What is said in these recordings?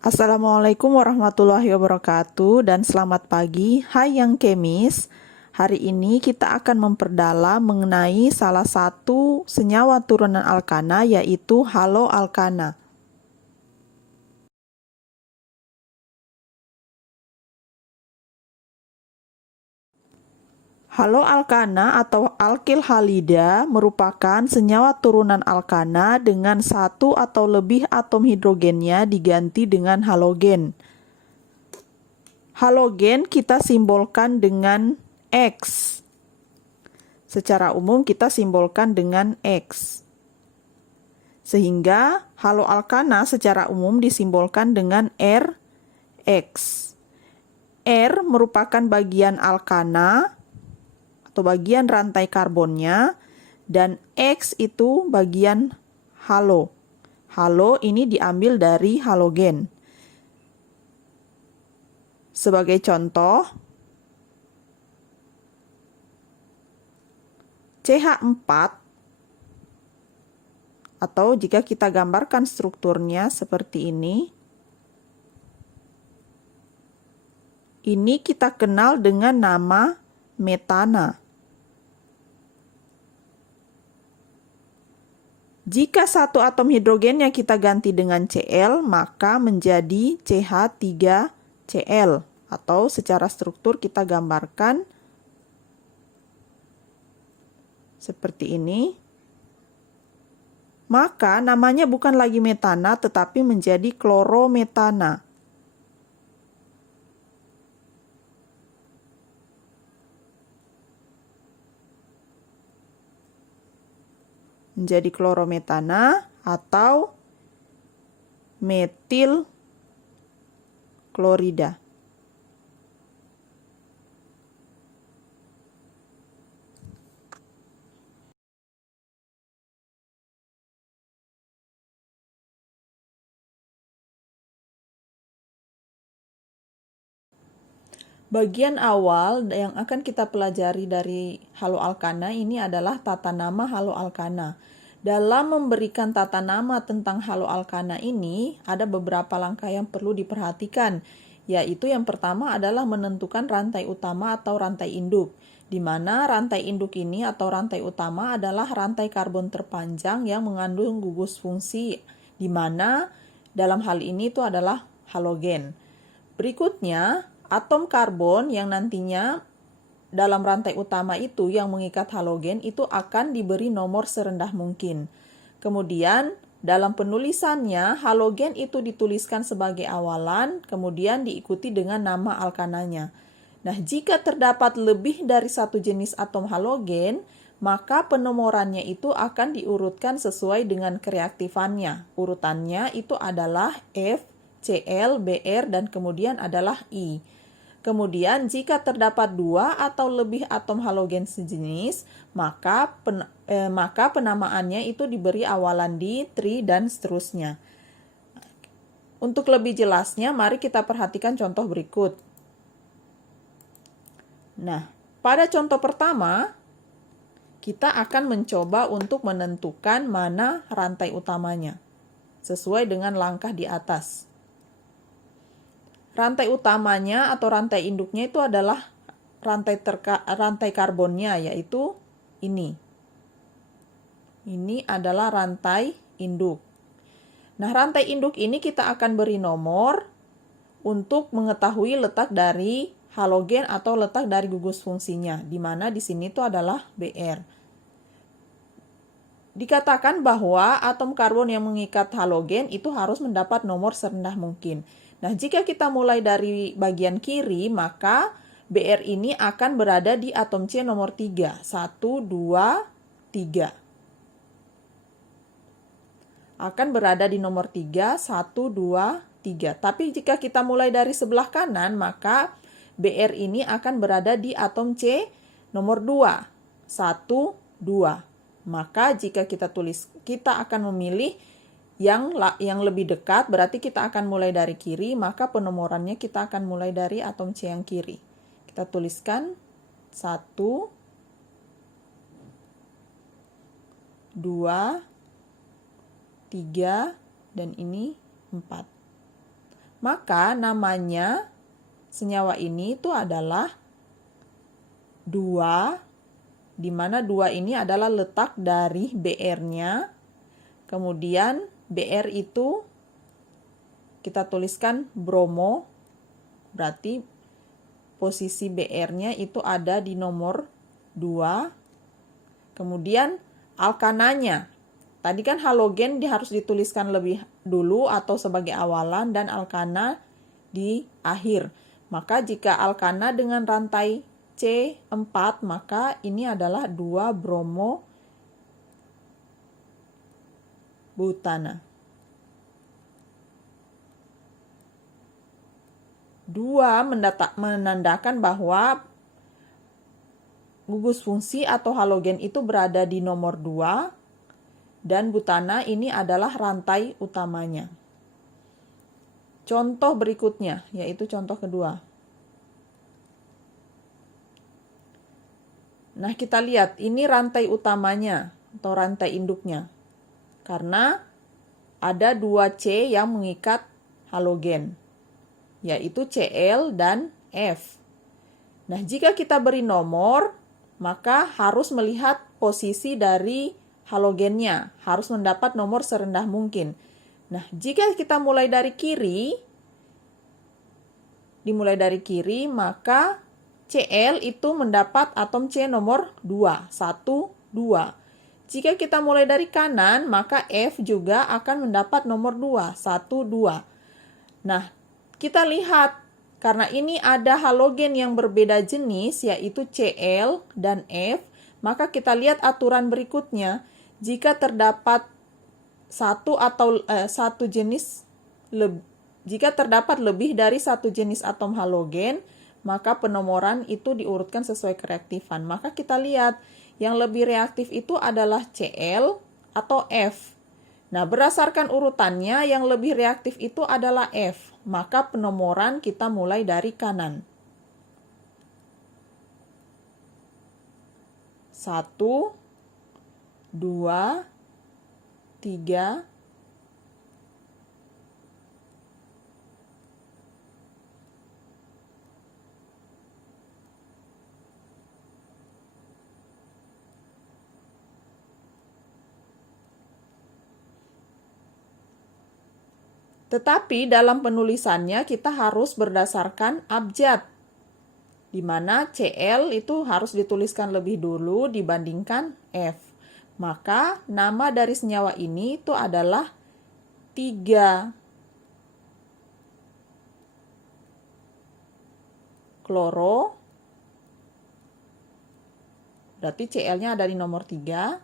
Assalamualaikum warahmatullahi wabarakatuh dan selamat pagi. Hai yang kemis. Hari ini kita akan memperdalam mengenai salah satu senyawa turunan alkana yaitu haloalkana. Haloalkana atau alkil halida merupakan senyawa turunan alkana dengan satu atau lebih atom hidrogennya diganti dengan halogen. Halogen kita simbolkan dengan X. Secara umum kita simbolkan dengan X. Sehingga haloalkana secara umum disimbolkan dengan RX. R merupakan bagian alkana atau bagian rantai karbonnya dan X itu bagian halo. Halo ini diambil dari halogen. Sebagai contoh, CH4 atau jika kita gambarkan strukturnya seperti ini kita kenal dengan nama metana. Jika satu atom hidrogennya kita ganti dengan Cl, maka menjadi CH3Cl atau secara struktur kita gambarkan seperti ini. Maka namanya bukan lagi metana tetapi menjadi klorometana. Menjadi klorometana atau metil klorida. Bagian awal yang akan kita pelajari dari haloalkana ini adalah tata nama haloalkana. Dalam memberikan tata nama tentang haloalkana ini, ada beberapa langkah yang perlu diperhatikan, yaitu yang pertama adalah menentukan rantai utama atau rantai induk, di mana rantai induk ini atau rantai utama adalah rantai karbon terpanjang yang mengandung gugus fungsi, di mana dalam hal ini itu adalah halogen. Berikutnya, atom karbon yang nantinya dalam rantai utama itu yang mengikat halogen itu akan diberi nomor serendah mungkin. Kemudian dalam penulisannya halogen itu dituliskan sebagai awalan, kemudian diikuti dengan nama alkananya. Nah, jika terdapat lebih dari satu jenis atom halogen, maka penomorannya itu akan diurutkan sesuai dengan kereaktifannya. Urutannya itu adalah F, Cl, Br, dan kemudian adalah I. Kemudian jika terdapat dua atau lebih atom halogen sejenis, maka penamaannya itu diberi awalan di, tri, dan seterusnya. Untuk lebih jelasnya, mari kita perhatikan contoh berikut. Nah, pada contoh pertama, kita akan mencoba untuk menentukan mana rantai utamanya, sesuai dengan langkah di atas. Rantai utamanya atau rantai induknya itu adalah rantai karbonnya, yaitu ini. Ini adalah rantai induk. Nah, rantai induk ini kita akan beri nomor untuk mengetahui letak dari halogen atau letak dari gugus fungsinya, di mana di sini itu adalah Br. Dikatakan bahwa atom karbon yang mengikat halogen itu harus mendapat nomor serendah mungkin. Nah, jika kita mulai dari bagian kiri, maka Br ini akan berada di atom C nomor 3. 1, 2, 3. Akan berada di nomor 3, 1, 2, 3. Tapi jika kita mulai dari sebelah kanan, maka Br ini akan berada di atom C nomor 2. 1, 2. Maka jika kita akan memilih yang lebih dekat, berarti kita akan mulai dari kiri, maka penomorannya kita akan mulai dari atom C yang kiri. Kita tuliskan 1, 2, 3, dan ini 4. maka namanya senyawa ini itu adalah 2, di mana 2 ini adalah letak dari Br-nya. Kemudian Br itu kita tuliskan bromo, berarti posisi Br-nya itu ada di nomor 2. Kemudian alkananya, tadi kan halogen harus dituliskan lebih dulu atau sebagai awalan dan alkana di akhir. Maka jika alkana dengan rantai C4, maka ini adalah 2 bromo butana. 2 menandakan bahwa gugus fungsi atau halogen itu berada di nomor 2 dan butana ini adalah rantai utamanya. Contoh berikutnya, yaitu contoh kedua. Nah, kita lihat ini rantai utamanya atau rantai induknya. Karena ada 2 C yang mengikat halogen, yaitu Cl dan F. Nah, jika kita beri nomor, maka harus melihat posisi dari halogennya, harus mendapat nomor serendah mungkin. Nah, jika kita mulai dari kiri, maka Cl itu mendapat atom C nomor 2, 1, 2. Jika kita mulai dari kanan, maka F juga akan mendapat nomor 2, 1, 2. Nah, kita lihat, karena ini ada halogen yang berbeda jenis, yaitu Cl dan F, maka kita lihat aturan berikutnya. Jika terdapat jika terdapat lebih dari satu jenis atom halogen, maka penomoran itu diurutkan sesuai kereaktifan. Maka kita lihat yang lebih reaktif itu adalah Cl atau F. Nah, berdasarkan urutannya yang lebih reaktif itu adalah F. Maka penomoran kita mulai dari kanan. 1, 2, 3, tetapi dalam penulisannya kita harus berdasarkan abjad, di mana Cl itu harus dituliskan lebih dulu dibandingkan F. Maka nama dari senyawa ini itu adalah 3 kloro, berarti Cl-nya ada di nomor 3,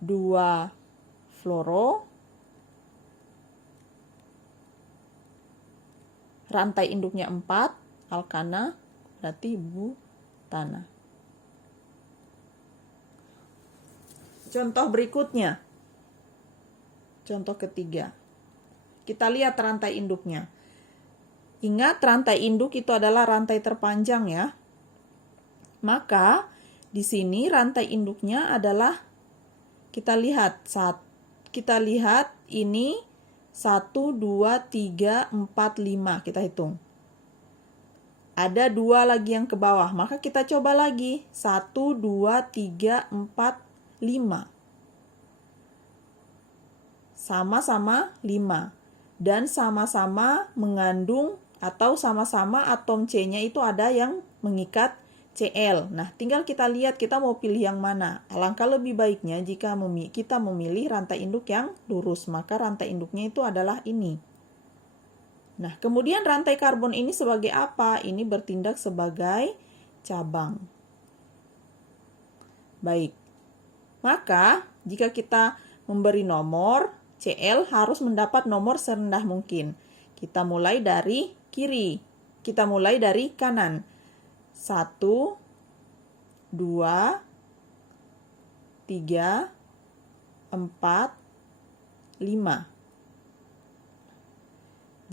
2 fluoro, rantai induknya 4, alkana, berarti butana. Contoh berikutnya. Contoh ketiga. Kita lihat rantai induknya. Ingat, rantai induk itu adalah rantai terpanjang ya. Maka di sini rantai induknya adalah kita lihat ini 1, 2, 3, 4, 5. Kita hitung. Ada 2 lagi yang ke bawah. Maka kita coba lagi. 1, 2, 3, 4, 5. Sama-sama 5. Dan sama-sama mengandung atau sama-sama atom C-nya itu ada yang mengikat Cl. Nah, tinggal kita lihat kita mau pilih yang mana. Alangkah lebih baiknya jika kita memilih rantai induk yang lurus, maka rantai induknya itu adalah ini. Nah, kemudian rantai karbon ini sebagai apa? Ini bertindak sebagai cabang. Baik. Maka, jika kita memberi nomor, Cl harus mendapat nomor serendah mungkin. Kita mulai dari kiri. Kita mulai dari kanan. 1, 2, 3, 4, 5.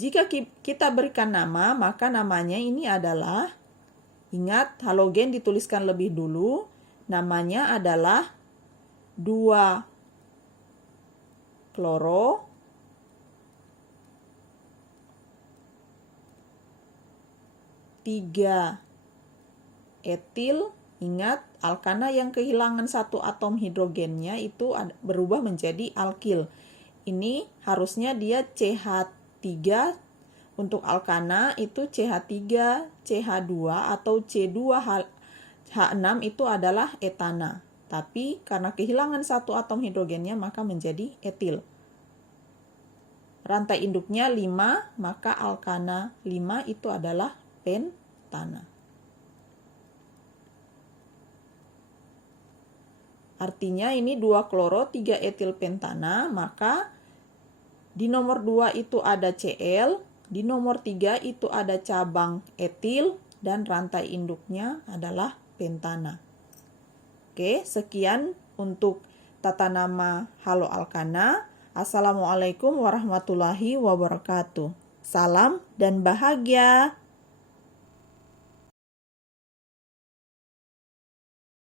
Jika kita berikan nama, maka namanya ini adalah, ingat halogen dituliskan lebih dulu, namanya adalah 2 kloro, 3 etil. Ingat, alkana yang kehilangan satu atom hidrogennya itu berubah menjadi alkil. Ini harusnya dia CH3. Untuk alkana itu CH3, CH2 atau C2H6 itu adalah etana. Tapi karena kehilangan satu atom hidrogennya maka menjadi etil. Rantai induknya 5, maka alkana 5 itu adalah pentana. Artinya ini 2 kloro 3 etil pentana, maka di nomor 2 itu ada Cl, di nomor 3 itu ada cabang etil, dan rantai induknya adalah pentana. Oke, sekian untuk tata nama haloalkana. Assalamualaikum warahmatullahi wabarakatuh. Salam dan bahagia.